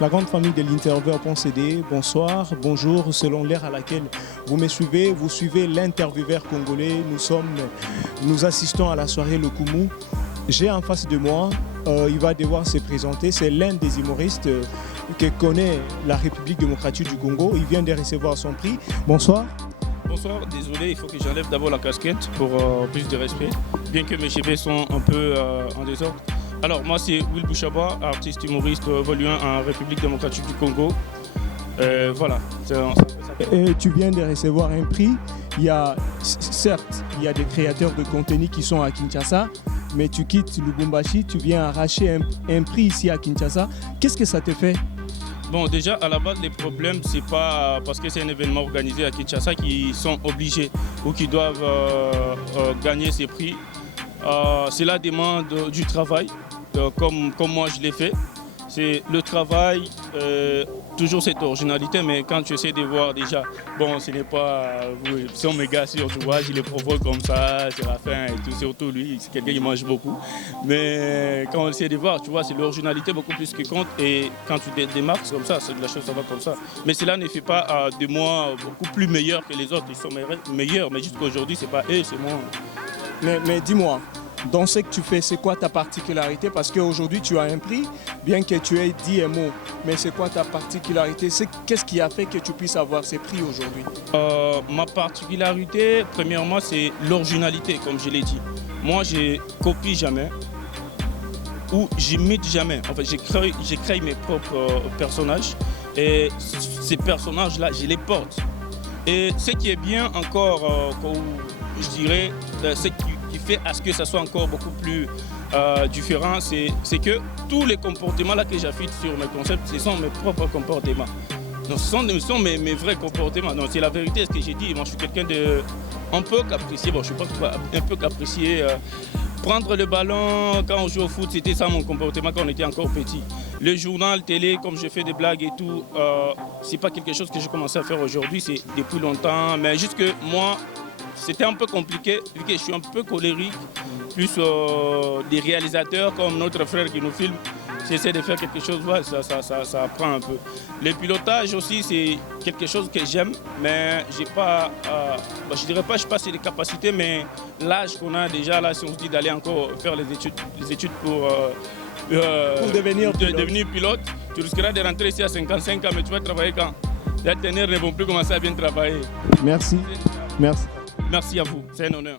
La grande famille de l'intervieweur.cd, bonsoir, bonjour, selon l'ère à laquelle vous me suivez, vous suivez l'intervieweur congolais. Nous assistons à la soirée Le Koumou. J'ai en face de moi, il va devoir se présenter, c'est l'un des humoristes que connaît la République démocratique du Congo. Il vient de recevoir son prix. Bonsoir. Bonsoir, désolé, il faut que j'enlève d'abord la casquette pour plus de respect, bien que mes cheveux sont un peu en désordre. Alors moi c'est Will Bouchaba, artiste humoriste voluant en République démocratique du Congo. Voilà. Tu viens de recevoir un prix. Certes, il y a des créateurs de contenu qui sont à Kinshasa, mais tu quittes Lubumbashi, tu viens arracher un prix ici à Kinshasa. Qu'est-ce que ça te fait? Bon, déjà, à la base, les problèmes, c'est pas parce que c'est un événement organisé à Kinshasa qu'ils sont obligés ou qu'ils doivent gagner ces prix. C'est la demande du travail, comme moi je l'ai fait. C'est le travail, toujours cette originalité, mais quand tu essaies de voir déjà, bon, ce n'est pas, ce sont mes gars surtout, je les provoque comme ça, c'est la fin et tout, surtout lui, c'est quelqu'un qui mange beaucoup. Mais quand on essaie de voir, tu vois, c'est l'originalité beaucoup plus qui compte, et quand tu te démarques comme ça, la chose ça va comme ça. Mais cela ne fait pas de moi beaucoup plus meilleur que les autres, ils sont meilleurs, mais jusqu'à aujourd'hui, c'est pas eux, c'est moi. Mais dis-moi, dans ce que tu fais, c'est quoi ta particularité? Parce qu'aujourd'hui, tu as un prix, bien que tu aies dit un mot. Mais c'est quoi ta particularité? Qu'est-ce qui a fait que tu puisses avoir ces prix aujourd'hui? Ma particularité, premièrement, c'est l'originalité, comme je l'ai dit. Moi, je copie jamais ou j'imite jamais. En fait, j'ai créé mes propres personnages et ces personnages-là, je les porte. Et ce qui est bien encore, je dirais, ce qui fait à ce que ça soit encore beaucoup plus différent, c'est que tous les comportements là que j'affiche sur mes concepts, ce sont mes propres comportements. Donc, ce sont mes vrais comportements. Donc c'est la vérité, ce que j'ai dit. Moi, je suis quelqu'un de un peu capricieux. Bon, je ne suis pas un peu capricieux. Prendre le ballon quand on joue au foot, c'était ça mon comportement quand on était encore petit. Le journal, télé, comme je fais des blagues et tout, c'est pas quelque chose que j'ai commencé à faire aujourd'hui, c'est depuis longtemps. Mais juste que moi, c'était un peu compliqué, vu que je suis un peu colérique, plus des réalisateurs comme notre frère qui nous filme. J'essaie de faire quelque chose, ouais, ça apprend un peu. Le pilotage aussi, c'est quelque chose que j'aime, mais j'ai pas, je dirais pas, je sais pas si les capacités, mais l'âge qu'on a déjà, là, si on se dit d'aller encore faire les études pour devenir pilote, tu risqueras de rentrer ici à 55 ans, mais tu vas travailler quand les ténèbres ne vont plus commencer à bien travailler. Merci. Merci. Merci à vous, c'est un honneur.